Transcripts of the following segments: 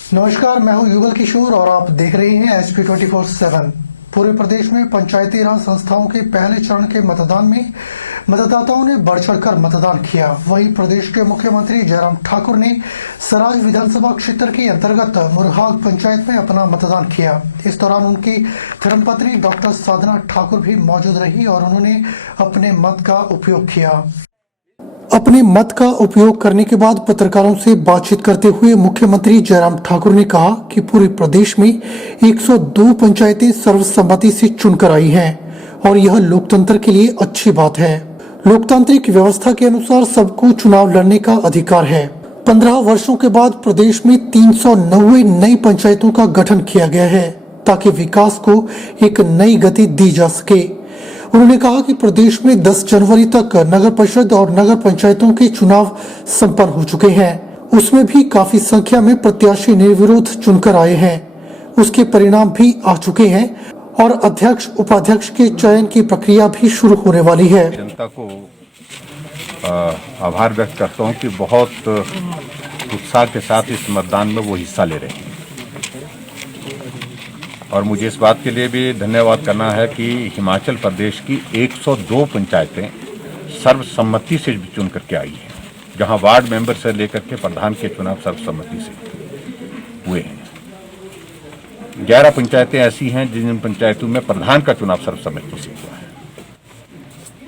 नमस्कार, मैं हूं युगल किशोर और आप देख रहे हैं HP24/7। पूरे प्रदेश में पंचायती राज संस्थाओं के पहले चरण के मतदान में मतदाताओं ने बढ़ चढ़कर मतदान किया। वहीं प्रदेश के मुख्यमंत्री जयराम ठाकुर ने सराज विधानसभा क्षेत्र के अंतर्गत मुरहाग पंचायत में अपना मतदान किया। इस दौरान उनकी धर्मपत्नी डॉक्टर साधना ठाकुर भी मौजूद रही और उन्होंने अपने मत का उपयोग किया। अपने मत का उपयोग करने के बाद पत्रकारों से बातचीत करते हुए मुख्यमंत्री जयराम ठाकुर ने कहा कि पूरे प्रदेश में 102 पंचायतें सर्वसम्मति से चुनकर आई हैं और यह लोकतंत्र के लिए अच्छी बात है। लोकतांत्रिक व्यवस्था के अनुसार सबको चुनाव लड़ने का अधिकार है। 15 वर्षों के बाद प्रदेश में 390 नई पंचायतों का गठन किया गया है ताकि विकास को एक नई गति दी जा सके। उन्होंने कहा कि प्रदेश में 10 जनवरी तक नगर परिषद और नगर पंचायतों के चुनाव संपन्न हो चुके हैं। उसमें भी काफी संख्या में प्रत्याशी निर्विरोध चुनकर आए हैं। उसके परिणाम भी आ चुके हैं और अध्यक्ष उपाध्यक्ष के चयन की प्रक्रिया भी शुरू होने वाली है। जनता को आभार व्यक्त करता हूँ कि बहुत उत्साह के साथ इस मतदान में वो हिस्सा ले रहे हैं और मुझे इस बात के लिए भी धन्यवाद करना है कि हिमाचल प्रदेश की 102 पंचायतें सर्वसम्मति से चुन करके आई हैं, जहां वार्ड मेंबर से लेकर के प्रधान के चुनाव सर्वसम्मति से हुए हैं। 11 पंचायतें ऐसी हैं जिन पंचायतों में प्रधान का चुनाव सर्वसम्मति से हुआ है।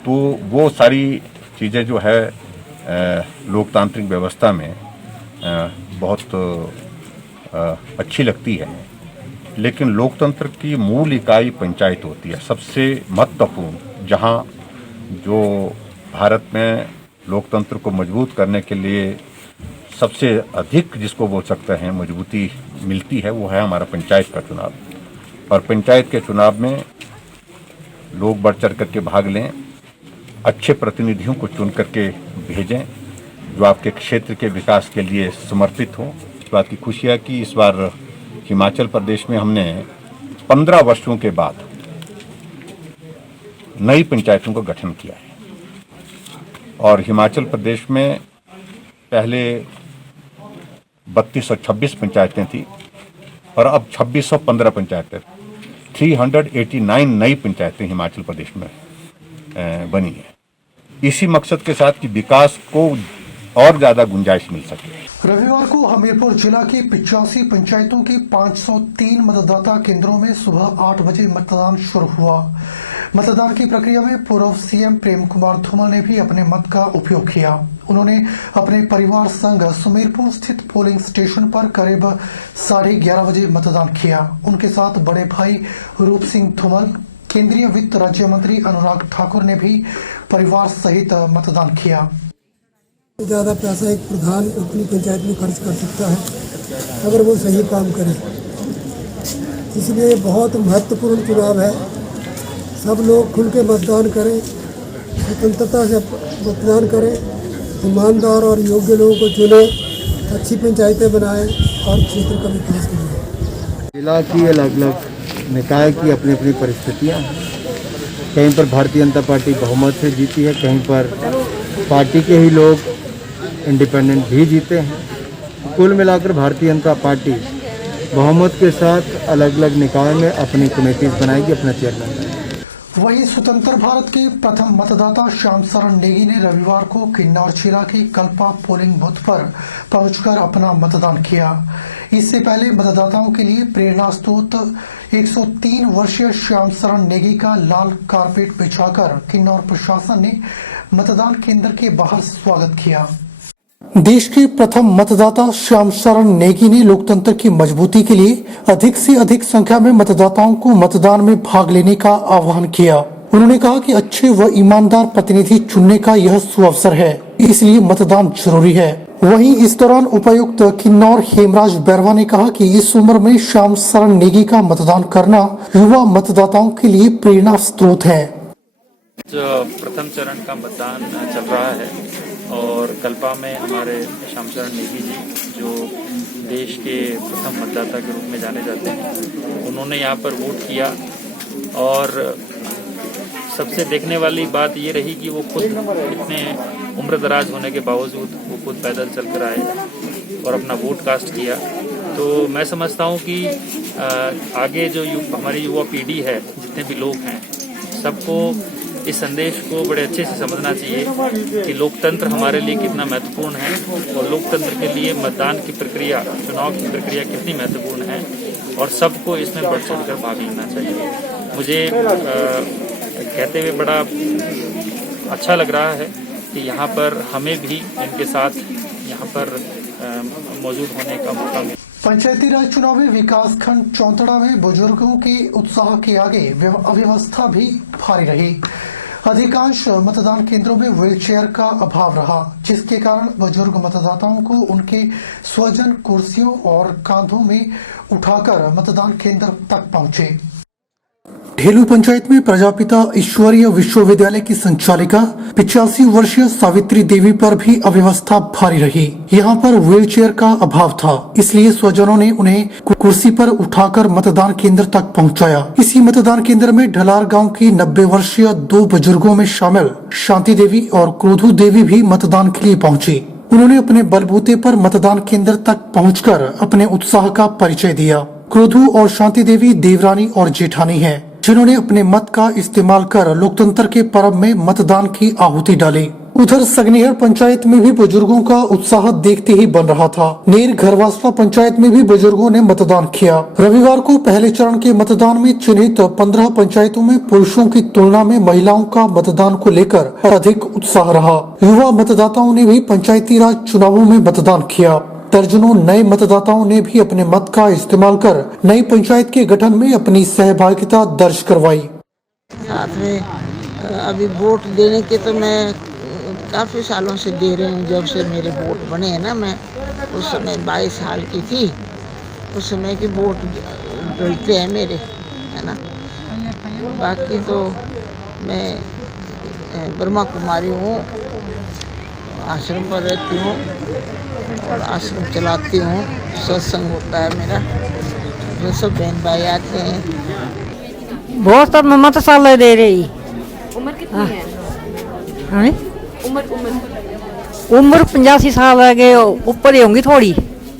तो वो सारी चीज़ें जो है लोकतांत्रिक व्यवस्था में बहुत अच्छी लगती है, लेकिन लोकतंत्र की मूल इकाई पंचायत होती है, सबसे महत्वपूर्ण, जहां जो भारत में लोकतंत्र को मजबूत करने के लिए सबसे अधिक जिसको बोल सकते हैं मजबूती मिलती है, वो है हमारा पंचायत का चुनाव। और पंचायत के चुनाव में लोग बढ़ चढ़ करके भाग लें, अच्छे प्रतिनिधियों को चुन करके भेजें जो आपके क्षेत्र के विकास के लिए समर्पित हों। इस बात की खुशी है कि इस बार हिमाचल प्रदेश में हमने 15 वर्षों के बाद नई पंचायतों का गठन किया है और हिमाचल प्रदेश में पहले 3226 पंचायतें थी और अब 2615 पंचायतें, 389 नई पंचायतें हिमाचल प्रदेश में बनी है। इसी मकसद के साथ कि विकास को और ज्यादा गुंजाइश मिल सके। रविवार को हमीरपुर जिला की 85 पंचायतों की 503 मतदाता केंद्रों में सुबह 8 बजे मतदान शुरू हुआ। मतदान की प्रक्रिया में पूर्व सीएम प्रेम कुमार धूमल ने भी अपने मत का उपयोग किया। उन्होंने अपने परिवार संग सुमेरपुर स्थित पोलिंग स्टेशन पर करीब 11:30 बजे मतदान किया। उनके साथ बड़े भाई रूप सिंह धूमल, केंद्रीय वित्त राज्य मंत्री अनुराग ठाकुर ने भी परिवार सहित मतदान किया। ज़्यादा पैसा एक प्रधान अपनी पंचायत में खर्च कर सकता है अगर वो सही काम करे, इसलिए बहुत महत्वपूर्ण चुनाव है। सब लोग खुल के मतदान करें, स्वतंत्रता से मतदान करें, ईमानदार और योग्य लोगों को चुने, अच्छी पंचायतें बनाएं और क्षेत्र का विकास करें। जिला की अलग अलग निकाय की अपनी अपनी परिस्थितियाँ हैं। कहीं पर भारतीय जनता पार्टी बहुमत से जीती है, कहीं पर पार्टी के ही लोग इंडिपेंडेंट भी जीते हैं। कुल मिलाकर भारतीय जनता पार्टी बहुमत के साथ अलग अलग निकाय में अपनी कमेटीज बनाएगी, अपना चेयरमैन। वहीं स्वतंत्र भारत के प्रथम मतदाता श्याम शरण नेगी ने रविवार को किन्नौर जिला के कल्पा पोलिंग बूथ पर पहुंचकर अपना मतदान किया। इससे पहले मतदाताओं के लिए प्रेरणा स्रोत 103 वर्षीय श्याम शरण नेगी का लाल कारपेट बिछाकर किन्नौर प्रशासन ने मतदान केंद्र के बाहर स्वागत किया। देश के प्रथम मतदाता श्याम शरण नेगी ने लोकतंत्र की मजबूती के लिए अधिक से अधिक संख्या में मतदाताओं को मतदान में भाग लेने का आह्वान किया। उन्होंने कहा कि अच्छे व ईमानदार प्रतिनिधि चुनने का यह सुअवसर है, इसलिए मतदान जरूरी है। वहीं इस दौरान उपायुक्त किन्नौर हेमराज बैरवा ने कहा कि इस उम्र में श्याम शरण नेगी का मतदान करना युवा मतदाताओं के लिए प्रेरणा स्रोत है। जो प्रथम चरण का मतदान चल रहा है और कल्पा में हमारे श्याम शरण नेगी जी, जो देश के प्रथम मतदाता के रूप में जाने जाते हैं, उन्होंने यहाँ पर वोट किया और सबसे देखने वाली बात ये रही कि वो खुद इतने उम्र दराज होने के बावजूद वो खुद पैदल चल कर आए और अपना वोट कास्ट किया। तो मैं समझता हूँ कि आगे जो हमारी युवा पीढ़ी है, जितने भी लोग हैं, सबको इस संदेश को बड़े अच्छे से समझना चाहिए कि लोकतंत्र हमारे लिए कितना महत्वपूर्ण है और लोकतंत्र के लिए मतदान की प्रक्रिया, चुनाव की प्रक्रिया कितनी महत्वपूर्ण है और सबको इसमें बढ़ चढ़ कर भाग लेना चाहिए। मुझे कहते हुए बड़ा अच्छा लग रहा है कि यहाँ पर हमें भी इनके साथ यहाँ पर मौजूद होने का मौका मिला। पंचायती राज चुनाव में विकास खंड चौंतड़ा में बुजुर्गों के उत्साह के आगे अव्यवस्था भी भारी रही। अधिकांश मतदान केंद्रों में व्हीलचेयर का अभाव रहा, जिसके कारण बुजुर्ग मतदाताओं को उनके स्वजन कुर्सियों और कांधों में उठाकर मतदान केंद्र तक पहुंचे। ढेलू पंचायत में प्रजापिता ईश्वरीय विश्वविद्यालय की संचालिका 85 वर्षीय सावित्री देवी पर भी अव्यवस्था भारी रही। यहाँ पर व्हीलचेयर का अभाव था, इसलिए स्वजनों ने उन्हें कुर्सी पर उठाकर मतदान केंद्र तक पहुँचाया। इसी मतदान केंद्र में ढलार गांव की 90 वर्षीय 2 बुजुर्गों में शामिल शांति देवी और क्रोधू देवी भी मतदान के लिए पहुँची। उन्होंने अपने बलबूते पर मतदान केंद्र तक पहुँचकर अपने उत्साह का परिचय दिया। क्रोधू और शांति देवी देवरानी और जेठानी है, जिन्होंने अपने मत का इस्तेमाल कर लोकतंत्र के पर्व में मतदान की आहुति डाली। उधर सगनेहर पंचायत में भी बुजुर्गों का उत्साह देखते ही बन रहा था। नेर घरवासला पंचायत में भी बुजुर्गों ने मतदान किया। रविवार को पहले चरण के मतदान में चिन्हित 15 पंचायतों में पुरुषों की तुलना में महिलाओं का मतदान को लेकर अधिक उत्साह रहा। युवा मतदाताओं ने भी पंचायती राज चुनावों में मतदान किया। दर्जनों नए मतदाताओं ने भी अपने मत का इस्तेमाल कर नई पंचायत के गठन में अपनी सहभागिता दर्ज करवाई। साथ में अभी वोट देने के तो मैं काफ़ी सालों से दे रही हूँ। जब से मेरे वोट बने हैं ना, मैं उस समय 22 साल की थी, उस समय के वोट डलते हैं मेरे, है ना। बाकी तो मैं ब्रह्मा कुमारी हूँ, आश्रम पर रहती हूँ और आश्रम चलाती हूँ। सत्संग होता है मेरा, जो सब बहन भाई आते हैं। बहुत सब मत साल दे रही। उम्र कितनी है? हाँ? उम्र 85 साल के ऊपर ही होंगी थोड़ी।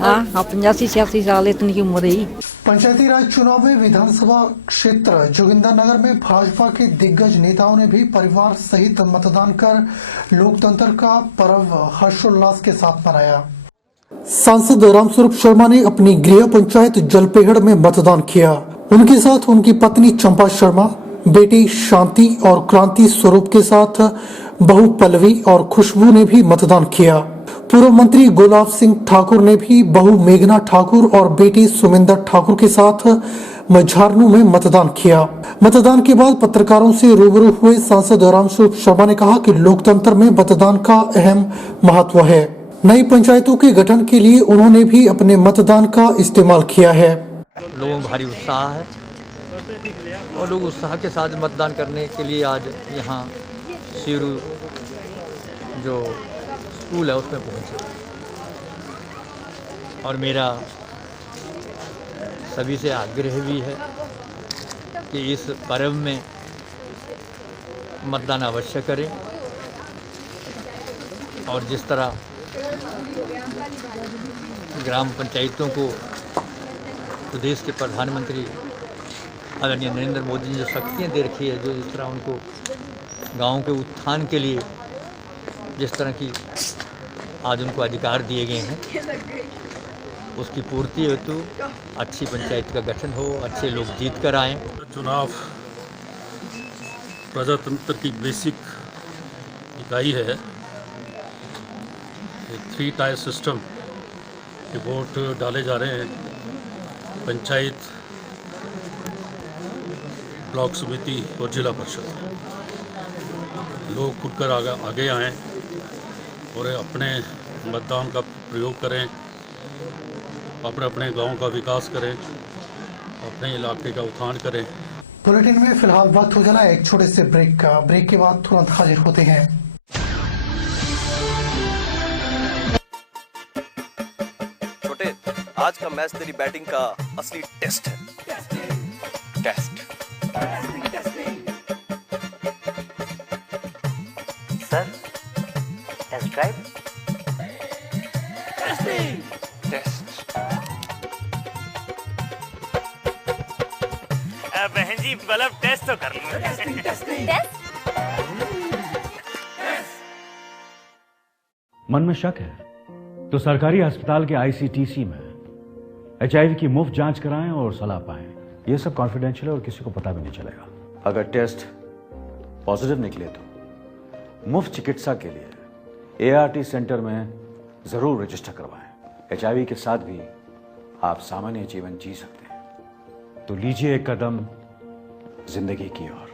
हाँ 85-86 साल इतनी की उम्र ही। पंचायती राज चुनाव में विधानसभा क्षेत्र जोगिंदरनगर में भाजपा के दिग्गज नेताओं ने भी परिवार सहित मतदान कर लोकतंत्र का पर्व हर्षोल्लास के साथ मनाया। सांसद रामस्वरूप शर्मा ने अपनी गृह पंचायत जलपेहड़ में मतदान किया। उनके साथ उनकी पत्नी चंपा शर्मा, बेटी शांति और क्रांति स्वरूप के साथ बहू पल्लवी और खुशबू ने भी मतदान किया। पूर्व मंत्री गुलाब सिंह ठाकुर ने भी बहू मेघना ठाकुर और बेटी सुमिंदर ठाकुर के साथ मझारनू में मतदान किया। मतदान के बाद पत्रकारों से रूबरू हुए सांसद रामस्वरूप शर्मा ने कहा कि लोकतंत्र में मतदान का अहम महत्व है। नई पंचायतों के गठन के लिए उन्होंने भी अपने मतदान का इस्तेमाल किया है। लोगों में भारी उत्साह है और लोग उत्साह के साथ मतदान करने के लिए आज यहाँ शिरू जो स्कूल है उसमें पहुँचे। और मेरा सभी से आग्रह भी है कि इस पर्व में मतदान अवश्य करें और जिस तरह ग्राम पंचायतों को प्रदेश के प्रधानमंत्री आदरणीय नरेंद्र मोदी ने जो शक्तियाँ दे रखी है, जो जिस तरह उनको गाँव के उत्थान के लिए जिस तरह की आज उनको अधिकार दिए गए हैं, उसकी पूर्ति हेतु अच्छी पंचायत का गठन हो, अच्छे लोग जीत कर आएँ। चुनाव प्रजातंत्र की बेसिक इकाई है। 3 टायर सिस्टम के वोट डाले जा रहे हैं। पंचायत, ब्लॉक समिति और जिला परिषद। लोग खुलकर आगे आएँ और अपने मतदान का प्रयोग करें, अपने अपने गांव का विकास करें, अपने इलाके का उत्थान करें। बुलेटिन में फिलहाल वक्त हो जाना है एक छोटे से ब्रेक का। ब्रेक के बाद तुरंत हाजिर होते हैं। छोटे, आज का मैच तेरी बैटिंग का असली टेस्ट है। Test sir, test drive. Test जी मतलब टेस्ट तो कर लो। मन में शक है तो सरकारी अस्पताल के आईसीटीसी में HIV की मुफ्त जांच कराएं और सलाह पाएं। ये सब कॉन्फिडेंशियल है और किसी को पता भी नहीं चलेगा। अगर टेस्ट पॉजिटिव निकले तो मुफ्त चिकित्सा के लिए ART सेंटर में जरूर रजिस्टर करवाएं। HIV के साथ भी आप सामान्य जीवन जी सकते हैं। तो लीजिए एक कदम जिंदगी की ओर।